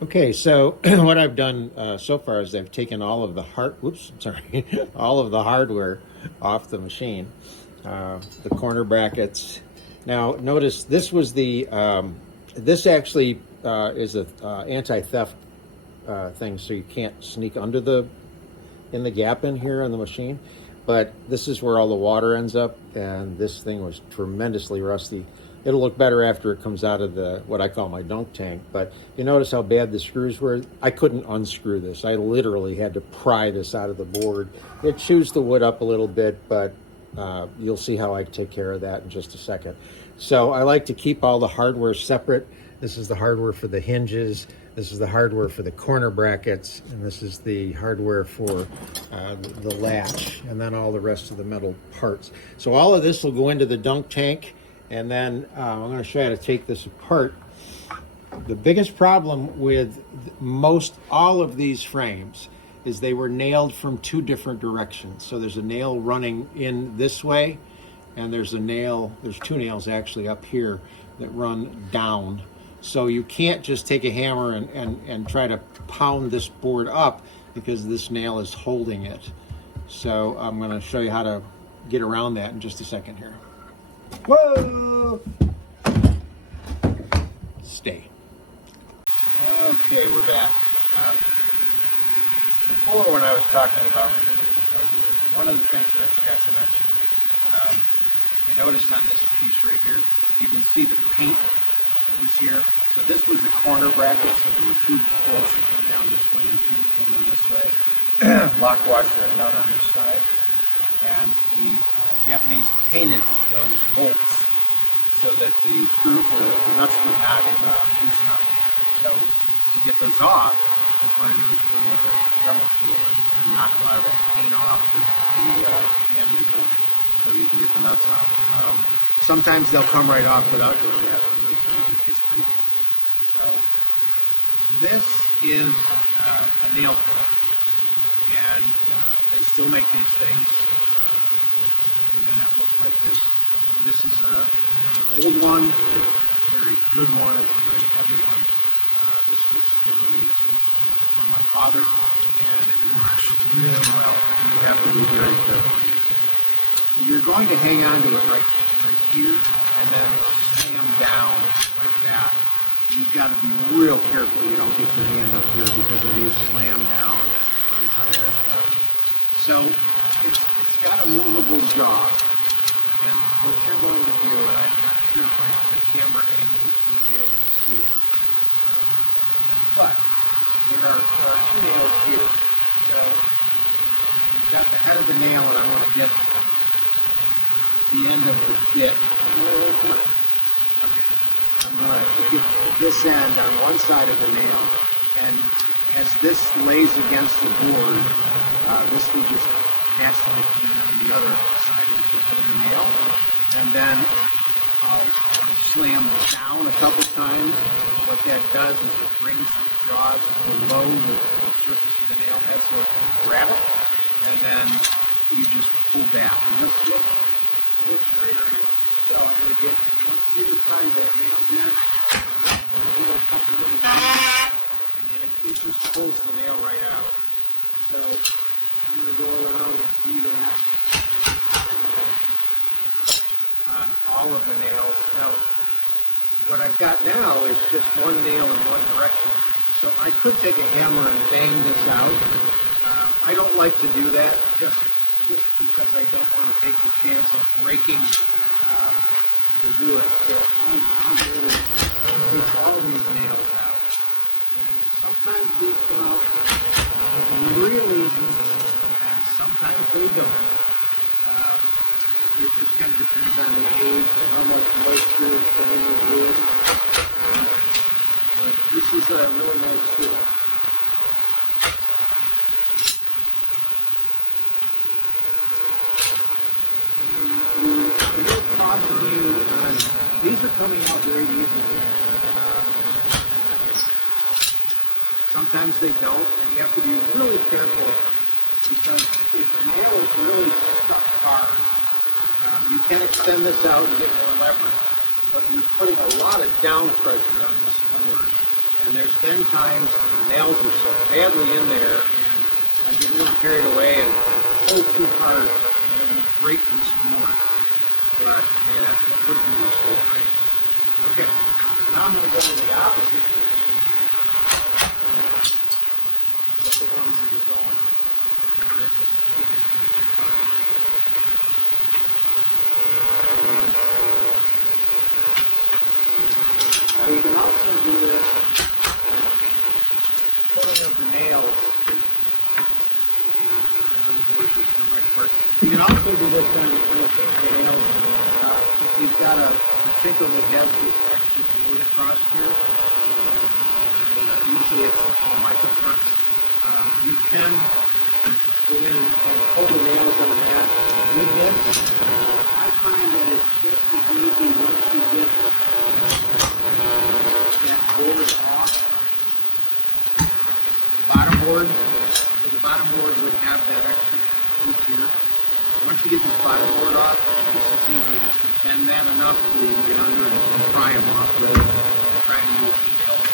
Okay, so what I've done so far is I've taken all of the all of the hardware off the machine, the corner brackets. Now, notice this was this actually is a anti-theft thing, so you can't sneak under in the gap in here on the machine. But this is where all the water ends up, and this thing was tremendously rusty. It'll look better after it comes out of what I call my dunk tank. But you notice how bad the screws were? I couldn't unscrew this. I literally had to pry this out of the board. It chews the wood up a little bit, but you'll see how I take care of that in just a second. So I like to keep all the hardware separate. This is the hardware for the hinges. This is the hardware for the corner brackets, and this is the hardware for the latch, and then all the rest of the metal parts. So all of this will go into the dunk tank, and then I'm going to show you how to take this apart. The biggest problem with most all of these frames is they were nailed from two different directions. So there's a nail running in this way, and there's two nails actually up here that run down. So you can't just take a hammer and try to pound this board up because this nail is holding it. So I'm going to show you how to get around that in just a second here. Whoa! Stay. Okay, we're back. Before, when I was talking about removing the hardware, one of the things that I forgot to mention, you notice on this piece right here, you can see the paint was here. So this was the corner bracket, so there were two bolts that came down this way and two came in this way. Lock washer and nut on this side. And the Japanese painted those bolts so that the nuts would not loosen up. So to get those off, that's what I do is go with the Dremel tool and knock a lot of that paint off the end of the bolt so you can get the nuts off. Sometimes they'll come right off without doing that, but other times it gets pretty tough. So this is a nail puller, and they still make these things. They may not look like this. This is an old one. It's a very good one. It's a very heavy one. This was given to me from my father, and it works really well. You have to be very careful. You're going to hang on to it right here and then slam down like that. You've got to be real careful you don't get your hand up here because it is slammed down. Let me tell you, that's bad. So it's got a movable jaw. And what you're going to do, and I'm not sure if the camera angle is going to be able to see it, but there are two nails here. So you've got the head of the nail, and I'm going to get the end of the bit. Come on. Okay. I'm going to get this end on one side of the nail, and as this lays against the board, this will just naturally come on the other side of the nail, and then I'll slam down a couple times. What that does is it brings the jaws below the surface of the nail head so it can grab it, and then you just pull back. And this looks very, very well. So I'm going to get on either side of that nail head, do a couple little things, and then it just pulls the nail right out. So I'm going to go around and do that on all of the nails. Now, what I've got now is just one nail in one direction. So I could take a hammer and bang this out. I don't like to do that just because I don't want to take the chance of breaking the wood. So I'm going to take all of these nails out. And sometimes these come out real easy, and sometimes they don't. It just kind of depends on the age and how much moisture is in the wood. But this is a really nice tool. These are coming out very easily. Sometimes they don't, and you have to be really careful because if the nail is really stuck hard, you can extend this out and get more leverage, but you're putting a lot of down pressure on this board. And there's been times when the nails were so badly in there, and I get a little carried away and pull too hard, and it would break this board. But hey, that's what wood glue is for, right? Okay, now I'm going to go to the opposite direction here. With the ones that are going, they're just points apart. Now you can also do this pulling of the nails. You can also do this on the nails if you've got a pachinko that has this extra blade across here. Usually it's the formica parts. You can go in and pull the nails on that. With this, I find that it's just as easy once you get that board off. The bottom board would have that extra piece here. Once you get this bottom board off, it's just as easy just to bend that enough so you can get under and pry them off rather than trying to use the nails.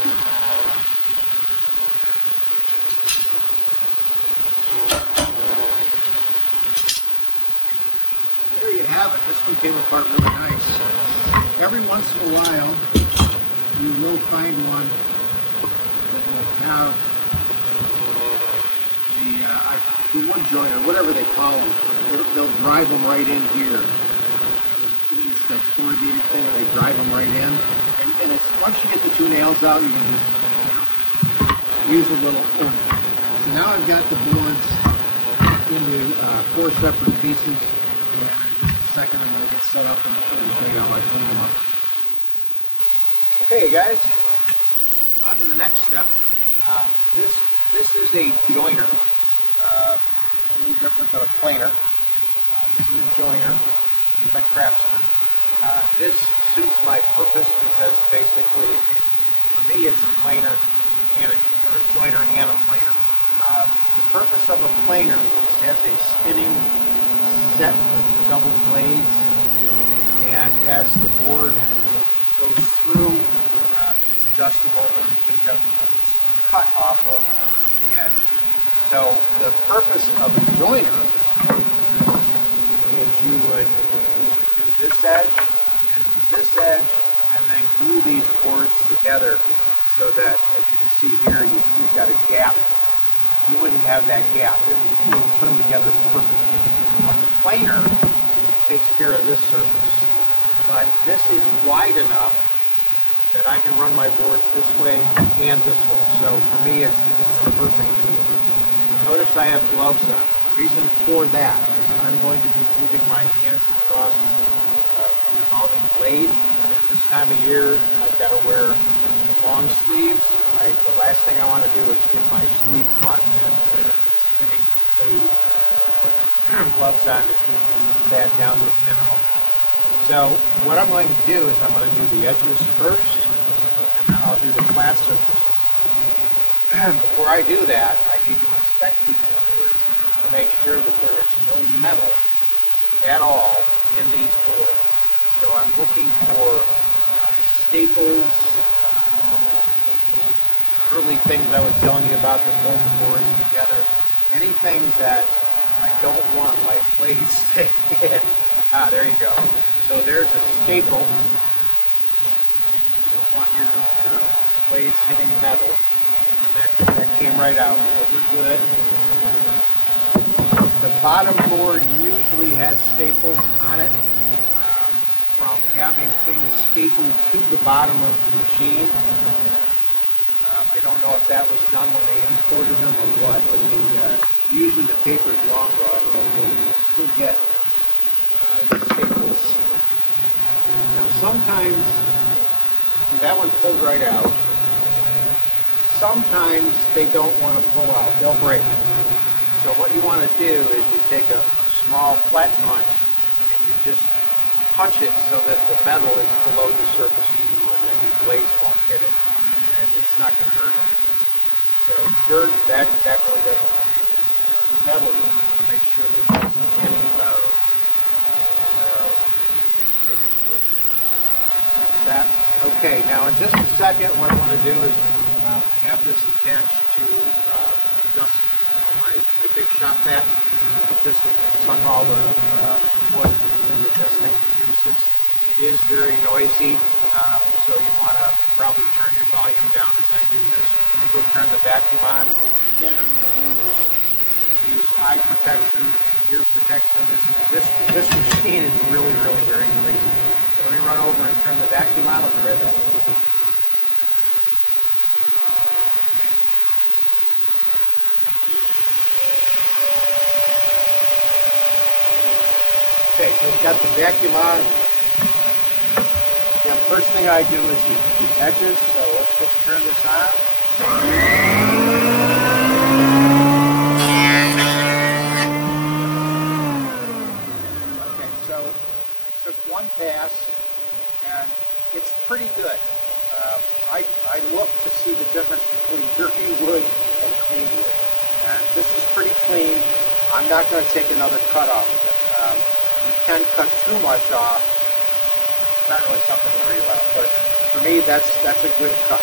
There you have it. This one came apart really nice. Every once in a while, you will find one that will have the wood joiner, whatever they call them. They'll drive them right in here. It's the corrugated thing, they drive them right in. And it's, once you get the two nails out, you can just, use a little oomph. So now I've got the boards into 4 separate pieces. And in just a second, I'm going to get set up and show you how I clean them up. Okay, guys, on to the next step. This is a joiner. A little different than a planer. This is a joiner, like craftsman. This suits my purpose because basically, for me, it's a planer and a joiner and a planer. The purpose of a planer is it has a spinning set of double blades, and as the board goes through, it's adjustable, and you take a cut off of the edge. So the purpose of a joiner is you would do this edge and then glue these boards together so that, as you can see here, you've got a gap. You wouldn't have that gap. You would put them together perfectly. A planer takes care of this surface, but this is wide enough that I can run my boards this way and this way. So for me, it's the perfect tool. Notice I have gloves on. The reason for that is I'm going to be moving my hands across a revolving blade. And this time of year, I've got to wear long sleeves. The last thing I want to do is get my sleeve caught in that spinning blade. So I put gloves on to keep that down to a minimum. So what I'm going to do is I'm going to do the edges first, and then I'll do the flat surfaces. Before I do that, I need to inspect these boards to make sure that there is no metal at all in these boards. So I'm looking for staples, those curly things I was telling you about that hold the boards together. Anything that I don't want my blades to hit. There you go. So there's a staple. You don't want your blades hitting metal. That came right out, so we're good. The bottom board usually has staples on it from having things stapled to the bottom of the machine. I don't know if that was done when they imported them or what, but usually the paper's long gone, but we'll still get staples. Now sometimes, see, that one pulled right out. Sometimes they don't want to pull out, they'll break. So what you want to do is you take a small flat punch and you just punch it so that the metal is below the surface of the wood and your blades won't hit it. And it's not going to hurt anything. So dirt, that really doesn't matter. It's the metal that you want to make sure there isn't any of. Just take a look at that. Okay, now in just a second what I want to do is have this attached to dust my big shop vac. So this will suck all the wood that this thing produces. It is very noisy, so you want to probably turn your volume down as I do this. Let me go turn the vacuum on. Again, I'm going to use eye protection, ear protection. This machine is really very noisy. So let me run over and turn the vacuum on. I'll be right back. Okay, so we've got the vacuum on. Again, first thing I do is the edges, so let's just turn this on. Okay, so I took one pass, and it's pretty good. I look to see the difference between dirty wood and clean wood. And this is pretty clean. I'm not going to take another cut off of it. You can cut too much off. It's not really something to worry about, but for me, that's a good cut.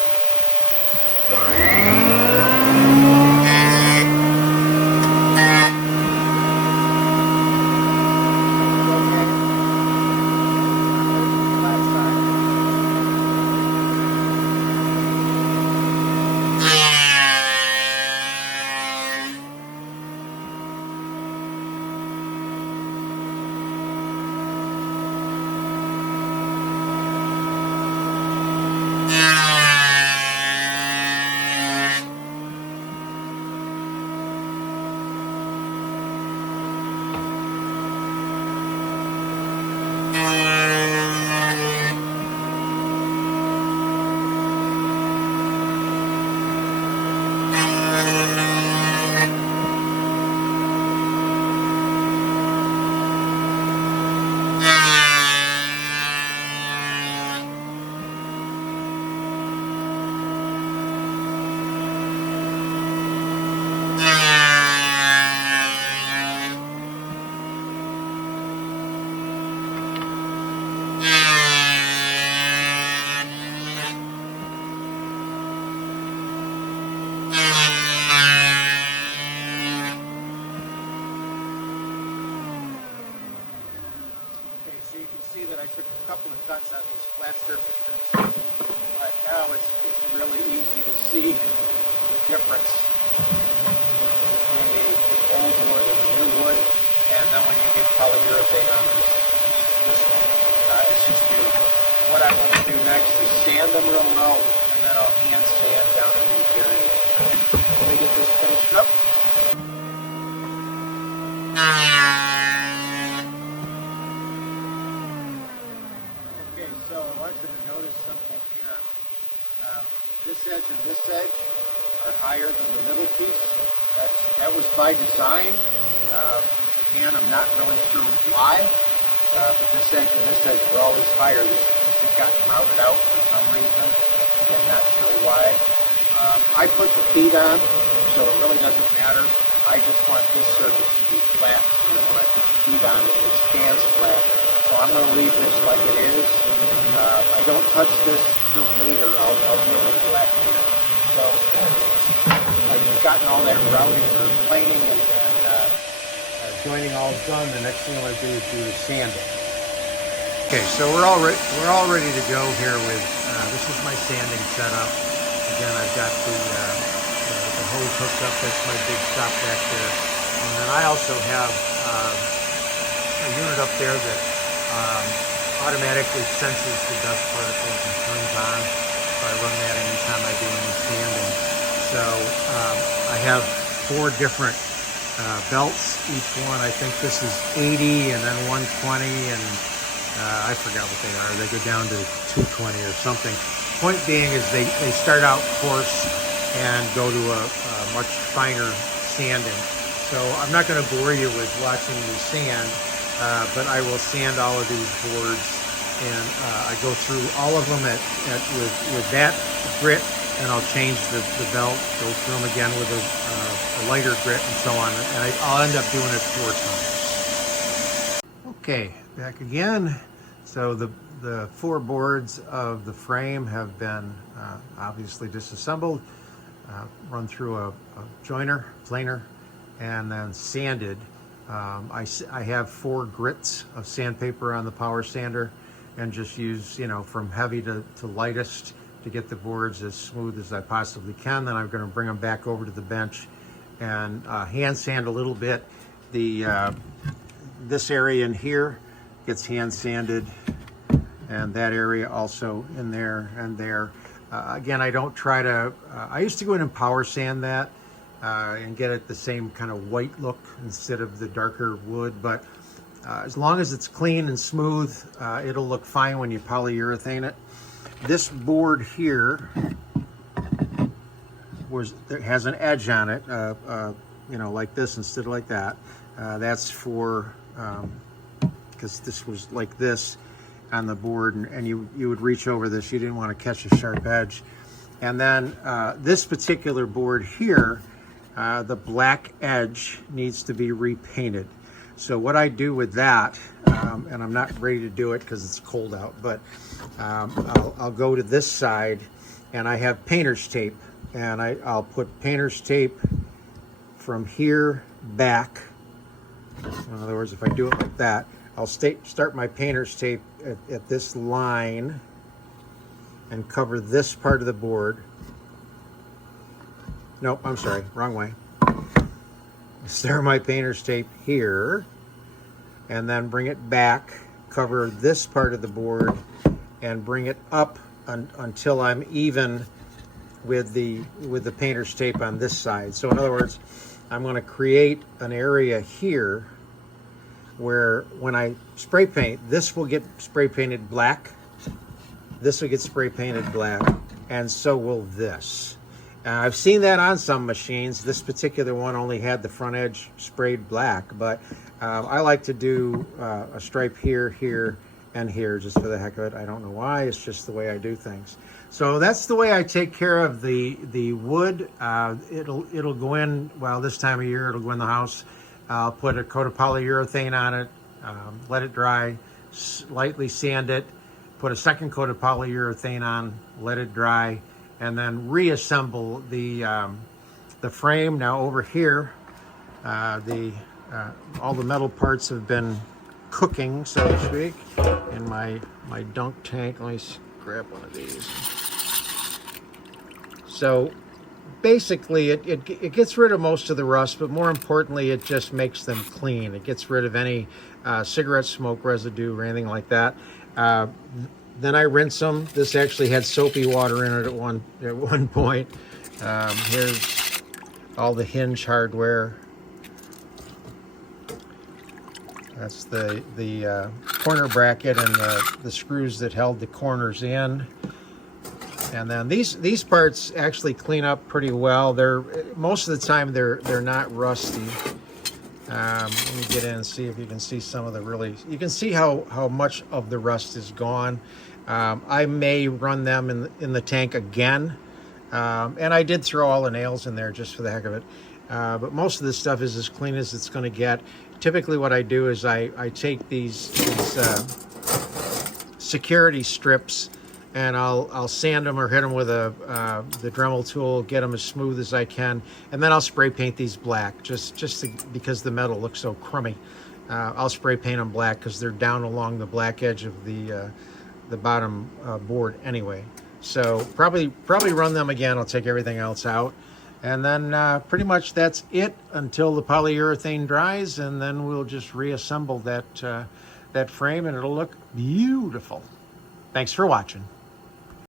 See that I took a couple of cuts on these flat surfaces, but now it's really easy to see the difference between the old wood and the new wood, and then when you get polyurethane on this one, it's just beautiful. What I'm going to do next is sand them real well, and then I'll hand sand down in these areas. Let me get this finished up. So I want you to notice something here. This edge and this edge are higher than the middle piece. That was by design. In Japan, I'm not really sure why, but this edge and this edge were always higher. This has gotten routed out for some reason. Again, not sure why. I put the feet on, so it really doesn't matter. I just want this surface to be flat, so that when I put the feet on, it stands flat. So I'm going to leave this like it is. I don't touch this till later. I'll deal with the black later. So I've gotten all that routing or planing and joining all done. The next thing I'm going to do is do the sanding. Okay, so we're all ready to go here with this is my sanding setup. Again, I've got the hose hooked up. That's my big stop back there. And then I also have a unit up there that automatically senses the dust particles and turns on. So I run that anytime I do any sanding. So I have 4 different belts. Each one, I think this is 80 and then 120, and I forgot what they are. They go down to 220 or something. Point being is they start out coarse and go to a much finer sanding. So I'm not going to bore you with watching me sand. But I will sand all of these boards, and I go through all of them with that grit, and I'll change the belt, go through them again with a lighter grit, and so on. And I'll end up doing it 4 times. Okay, back again. So the 4 boards of the frame have been obviously disassembled. run through a joiner, planer, and then sanded. I have 4 grits of sandpaper on the power sander, and just use, you know, from heavy to lightest to get the boards as smooth as I possibly can. Then I'm going to bring them back over to the bench and hand sand a little bit. This area in here gets hand sanded, and that area also in there and there. Again, I don't try to, I used to go in and power sand that and get it the same kind of white look instead of the darker wood, but as long as it's clean and smooth, it'll look fine when you polyurethane it. This board here has an edge on it, you know, like this instead of like that. That's for, because this was like this on the board, and you would reach over this. You didn't want to catch a sharp edge. And then this particular board here, the black edge needs to be repainted. So what I do with that, and I'm not ready to do it because it's cold out, but I'll go to this side, and I have painter's tape, and I'll put painter's tape from here back. In other words, if I do it like that, I'll start my painter's tape at this line and cover this part of the board. Nope, I'm sorry, wrong way. Start my painter's tape here, and then bring it back, cover this part of the board, and bring it up until I'm even with the painter's tape on this side. So in other words, I'm going to create an area here where when I spray paint, this will get spray painted black, this will get spray painted black, and so will this. I've seen that on some machines. This particular one only had the front edge sprayed black, but I like to do a stripe here, here, and here just for the heck of it. I don't know why, it's just the way I do things. So that's the way I take care of the wood. It'll go in, well, this time of year it'll go in the house. I'll put a coat of polyurethane on it, let it dry, lightly sand it, put a second coat of polyurethane on, let it dry, and then reassemble the frame. Now over here, all the metal parts have been cooking, so to speak, in my dunk tank. Let me grab one of these. So basically it gets rid of most of the rust, but more importantly, it just makes them clean. It gets rid of any cigarette smoke residue or anything like that. Then I rinse them. This actually had soapy water in it at one point. Here's all the hinge hardware. That's the corner bracket and the screws that held the corners in. And then these parts actually clean up pretty well. Most of the time they're not rusty. Let me get in and see if you can see some of the you can see how much of the rust is gone. I may run them in the tank again. And I did throw all the nails in there just for the heck of it. But most of this stuff is as clean as it's going to get. Typically what I do is I take these security strips, and I'll sand them or hit them with the Dremel tool, get them as smooth as I can, and then I'll spray paint these black, because the metal looks so crummy. I'll spray paint them black because they're down along the black edge of the bottom board anyway. So probably run them again. I'll take everything else out, and then pretty much that's it until the polyurethane dries, and then we'll just reassemble that frame, and it'll look beautiful. Thanks for watching.